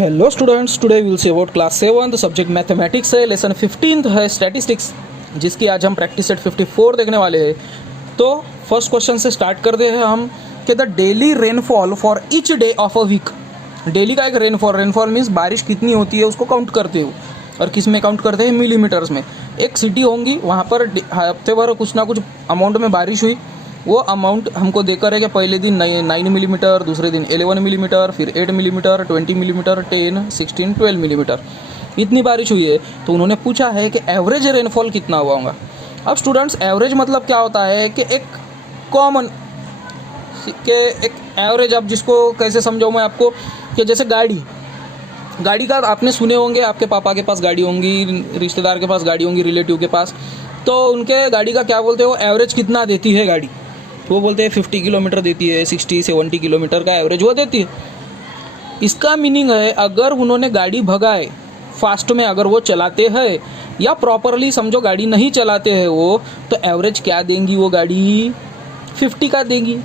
Hello students, today will see about class 7 subject mathematics है, lesson 15 है statistics, जिसकी आज हम प्रैक्टिस सेट 54 देखने वाले हैं। तो फर्स्ट क्वेश्चन से स्टार्ट करते हैं हम कि the daily rainfall for each day of a week. Daily का एक रेनफॉल मीन्स बारिश कितनी होती है उसको काउंट करते हो, और किस में काउंट करते हैं? मिलीमीटर्स में। एक सिटी होंगी, वहाँ पर हफ्ते भर कुछ ना कुछ अमाउंट में बारिश हुई, वो अमाउंट हमको देकर है कि पहले दिन 9 मिलीमीटर, दूसरे दिन 11 मिलीमीटर, फिर 8 मिलीमीटर, 20 मिलीमीटर, 10, 16, 12 मिलीमीटर इतनी बारिश हुई है। तो उन्होंने पूछा है कि एवरेज रेनफॉल कितना हुआ होगा। अब स्टूडेंट्स, एवरेज मतलब क्या होता है कि एक कॉमन के एक एवरेज, आप जिसको कैसे समझाऊँ मैं आपको, कि जैसे गाड़ी का आपने सुने होंगे, आपके पापा के पास गाड़ी होंगी, रिश्तेदार के पास गाड़ी होंगी, रिलेटिव के पास, तो उनके गाड़ी का क्या बोलते हो, एवरेज कितना देती है गाड़ी, वो बोलते हैं 50 किलोमीटर देती है, 60-70 किलोमीटर का एवरेज वो देती है। इसका मीनिंग है अगर उन्होंने गाड़ी भगाए फास्ट में, अगर वो चलाते हैं या प्रॉपरली समझो गाड़ी नहीं चलाते हैं वो, तो एवरेज क्या देंगी वो गाड़ी? 50 का देंगी।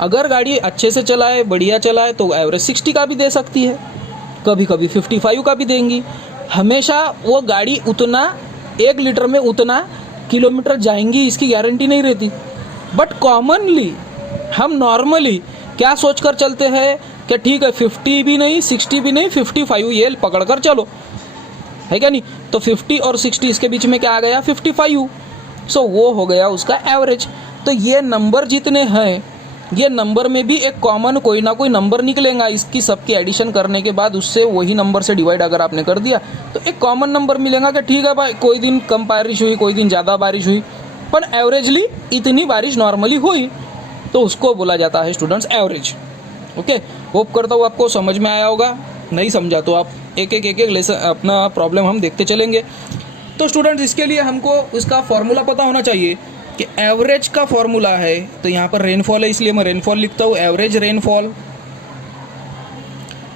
अगर गाड़ी अच्छे से चलाए, बढ़िया चलाए, तो एवरेज 60 का भी दे सकती है, कभी कभी 55 का भी देंगी। हमेशा वो गाड़ी उतना 1 लीटर में उतना किलोमीटर जाएंगी इसकी गारंटी नहीं रहती। बट कॉमनली हम नॉर्मली क्या सोचकर चलते हैं कि ठीक है 50 भी नहीं, 60 भी नहीं, 55 ये पकड़ कर चलो, है क्या नहीं? तो 50 और 60 इसके बीच में क्या आ गया? 55। सो वो हो गया उसका एवरेज। तो ये नंबर जितने हैं, ये नंबर में भी एक कॉमन कोई ना कोई नंबर निकलेगा, इसकी सबकी एडिशन करने के बाद उससे वही नंबर से डिवाइड अगर आपने कर दिया तो एक कॉमन नंबर मिलेगा कि ठीक है भाई, कोई दिन कम बारिश हुई, कोई दिन ज़्यादा बारिश हुई, पर एवरेजली इतनी बारिश नॉर्मली हुई, तो उसको बोला जाता है स्टूडेंट्स एवरेज। ओके, होप करता हूँ आपको समझ में आया होगा। नहीं समझा तो आप एक लेसन अपना प्रॉब्लम हम देखते चलेंगे। तो स्टूडेंट्स, इसके लिए हमको इसका फॉर्मूला पता होना चाहिए कि एवरेज का फॉर्मूला है, तो यहाँ पर रेनफॉल है इसलिए मैं रेनफॉल लिखता हूँ। Average rainfall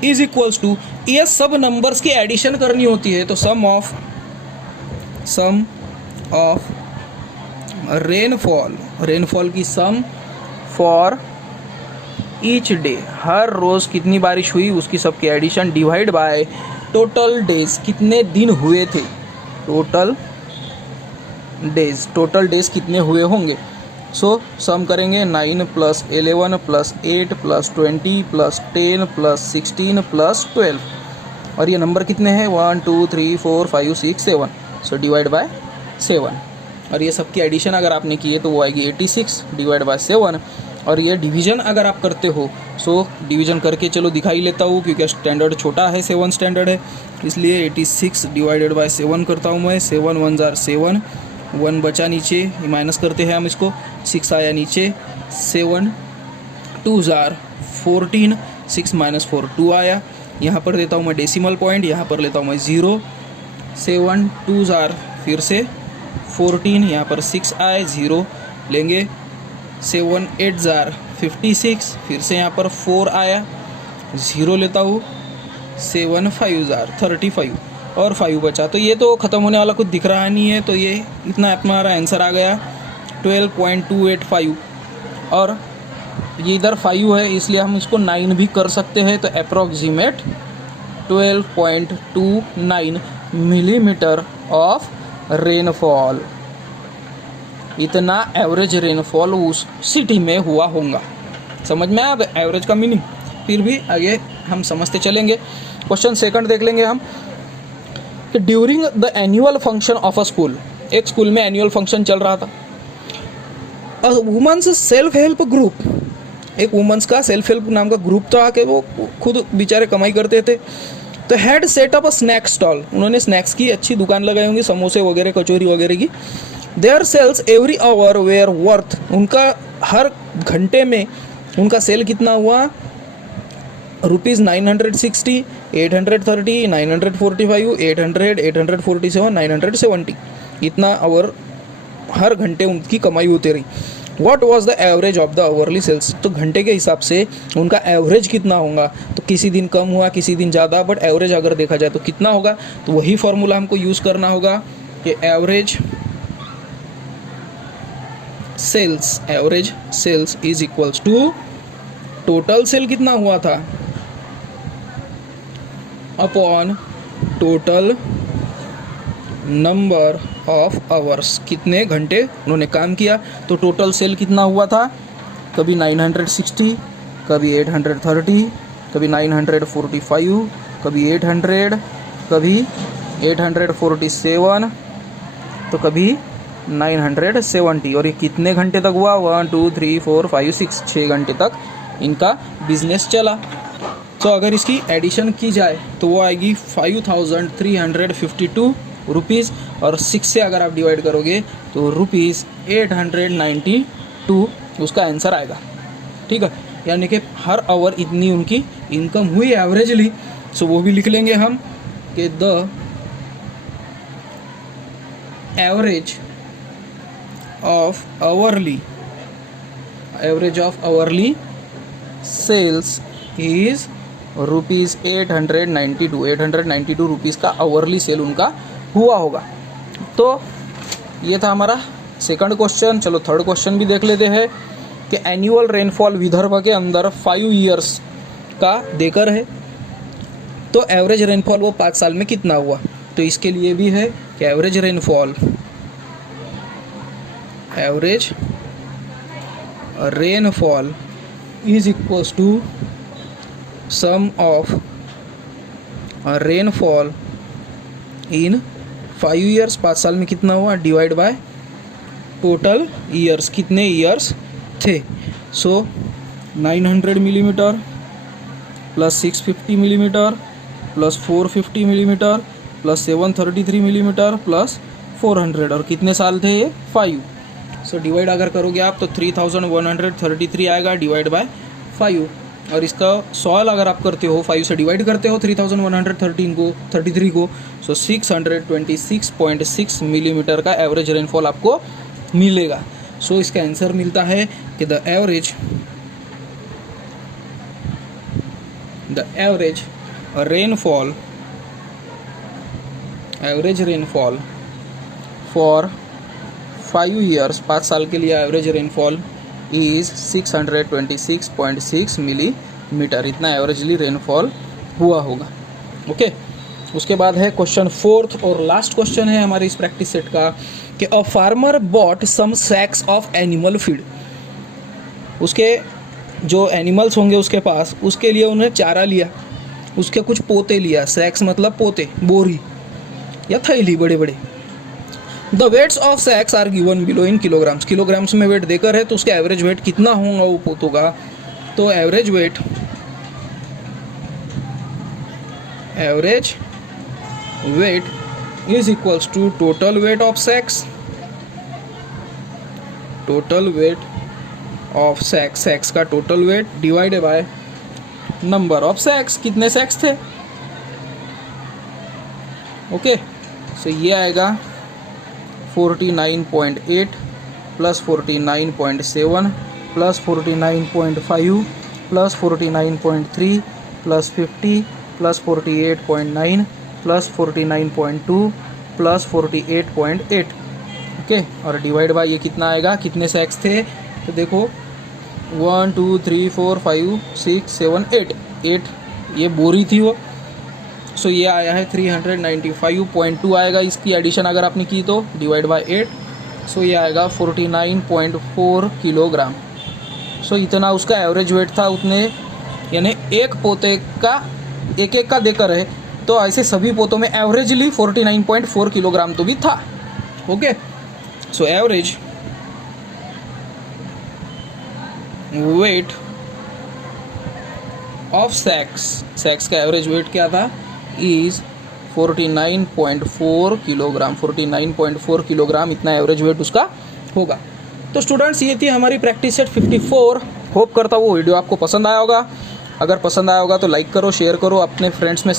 is equals to, ये सब नंबर्स की एडिशन करनी होती है, तो सम ऑफ रेनफॉल की सम फॉर ईच डे, हर रोज़ कितनी बारिश हुई उसकी सबकी addition, divide by total days, कितने दिन हुए थे, टोटल डेज कितने हुए होंगे। सो सम करेंगे 9 + 11 + 8 + 20 + 10 + 16 + 12, और ये नंबर कितने हैं? 1 2 3 4 5 6 7। सो डिवाइड बाय 7, और ये सबकी एडिशन अगर आपने की है तो वो आएगी 86 डिवाइड बाय 7। और ये डिवीज़न अगर आप करते हो, सो डिवीज़न करके चलो दिखाई लेता हूँ, क्योंकि स्टैंडर्ड छोटा है, 7 स्टैंडर्ड है, इसलिए 86 डिवाइडेड बाय 7 करता हूँ मैं। 7 1 जार 7, 1 बचा नीचे, माइनस करते हैं हम इसको, 6 आया नीचे, 7 2 जार 14, 6 - 4 2 आया। यहाँ पर देता हूँ मैं डेसिमल पॉइंट, यहाँ पर लेता हूँ मैं 0, 7 2 जार फिर से 14, यहाँ पर 6 आए, 0 लेंगे, 7 8 जार 56, फिर से यहाँ पर 4 आया, 0 लेता हूँ, 7 5 जार 35 और 5 बचा। तो ये तो ख़त्म होने वाला कुछ दिख रहा नहीं है, तो ये इतना हमारा आंसर आ गया 12.285, और ये इधर 5 है इसलिए हम इसको 9 भी कर सकते हैं, तो अप्रॉक्सीमेट 12.29 मिलीमीटर ऑफ रेनफॉल, इतना एवरेज रेनफॉल उस सिटी में हुआ होगा। समझ में आया एवरेज का मीनिंग? फिर भी आगे हम समझते चलेंगे। क्वेश्चन सेकंड देख लेंगे हम कि during the annual function of a school, एक स्कूल में एनुअल फंक्शन चल रहा था। A women's self help group, एक वुमेन्स का सेल्फ हेल्प नाम का ग्रुप था कि वो खुद बेचारे कमाई करते थे, तो had set up a snack stall, उन्होंने स्नैक्स की अच्छी दुकान लगाई होंगी, समोसे वगैरह, कचौरी वगैरह की। Their sales every hour were worth, उनका हर घंटे में उनका सेल कितना हुआ? ₹960, 830, 945, 800, 847, 970, इतना आवर हर घंटे उनकी कमाई होती रही। What was the average of the hourly sales, तो घंटे के हिसाब से उनका एवरेज कितना होगा? तो किसी दिन कम हुआ, किसी दिन ज़्यादा, बट एवरेज अगर देखा जाए तो कितना होगा? तो वही फॉर्मूला हमको यूज़ करना होगा कि average sales is equals to total sale कितना हुआ था, upon total number of hours, कितने घंटे उन्होंने काम किया। तो टोटल सेल कितना हुआ था, कभी 960, कभी 830, कभी 945, कभी 800, कभी 847, तो कभी 970। और ये कितने घंटे तक हुआ, 1 2 3 4 5 6 घंटे तक इनका बिजनेस चला। तो अगर इसकी एडिशन की जाए तो वो आएगी 5352 रुपीज़, और 6 से अगर आप डिवाइड करोगे तो ₹892 उसका आंसर आएगा। ठीक है, यानी कि हर आवर इतनी उनकी इनकम हुई एवरेजली। सो वो भी लिख लेंगे हम कि the average of hourly sales is ₹892 rupees का आवरली सेल उनका हुआ होगा। तो ये था हमारा सेकंड क्वेश्चन। चलो थर्ड क्वेश्चन भी देख लेते हैं कि एनुअल रेनफॉल विदर्भ के अंदर 5 ईयर्स का देकर है, तो एवरेज रेनफॉल वो 5 साल में कितना हुआ। तो इसके लिए भी है कि average rainfall is equals to sum of rainfall in 5 years, 5 साल में कितना हुआ, डिवाइड बाय टोटल ईयर्स, कितने ईयर्स थे। So 900 millimetre plus 650 millimetre plus 450 millimetre plus 733 millimetre plus 400, और कितने साल थे ये, 5। सो डिवाइड अगर करोगे आप तो 3133 आएगा डिवाइड बाय 5, और इसका सॉल्व अगर आप करते हो 5 से डिवाइड करते हो 3133 को, सो 626.6 मिलीमीटर का एवरेज रेनफॉल आपको मिलेगा। सो इसका आंसर मिलता है कि the average rainfall for 5 years, 5 साल के लिए एवरेज रेनफॉल इज़ 626.6 मिलीमीटर, इतना एवरेजली रेनफॉल हुआ होगा। ओके, उसके बाद है क्वेश्चन फोर्थ और लास्ट क्वेश्चन है हमारे इस प्रैक्टिस सेट का कि a farmer bought some sacks of animal feed. उसके जो एनिमल्स होंगे उसके पास, उसके लिए उन्हें चारा लिया, उसके कुछ पोते लिया, सैक्स मतलब पोते, बोरी या थैली बड़े बड़े। The weights of sacks are given below in kilograms, kilograms में वेट देकर है, तो उसका एवरेज वेट कितना होगा वो पोतों का। तो average weight is equals to total weight of sacks, sacks का total weight divided by number of sacks, कितने सैक्स थे। ओके, सो ये आएगा 49.8 plus 49.7 plus 49.5 plus 49.3 plus 50 plus 48.9 plus 49.2 plus 48.8। Okay, और डिवाइड बाय ये कितना आएगा, कितने सैक्स थे। तो देखो 1 2 3 4 5 6 7 8 ये बोरी थी वो। सो ये आया है 395.2 आएगा, इसकी एडिशन अगर आपने की तो डिवाइड बाय 8, सो ये आएगा 49.4 किलोग्राम। सो इतना उसका एवरेज वेट था, उतने यानी एक पोते का एक का देकर है, तो ऐसे सभी पोतों में एवरेजली 49.4 किलोग्राम तो भी था। Okay, so average weight of sacks का एवरेज वेट क्या था, इज 49.4 किलोग्राम, 49.4 किलोग्राम इतना एवरेज वेट उसका होगा। तो स्टूडेंट्स ये थी हमारी प्रैक्टिस सेट 54। होप करता हूँ वो वीडियो आपको पसंद आया होगा। अगर पसंद आया होगा तो लाइक करो, शेयर करो, अपने फ्रेंड्स में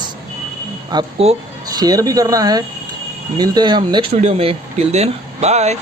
आपको शेयर भी करना है। मिलते हैं हम नेक्स्ट वीडियो में। Till then bye.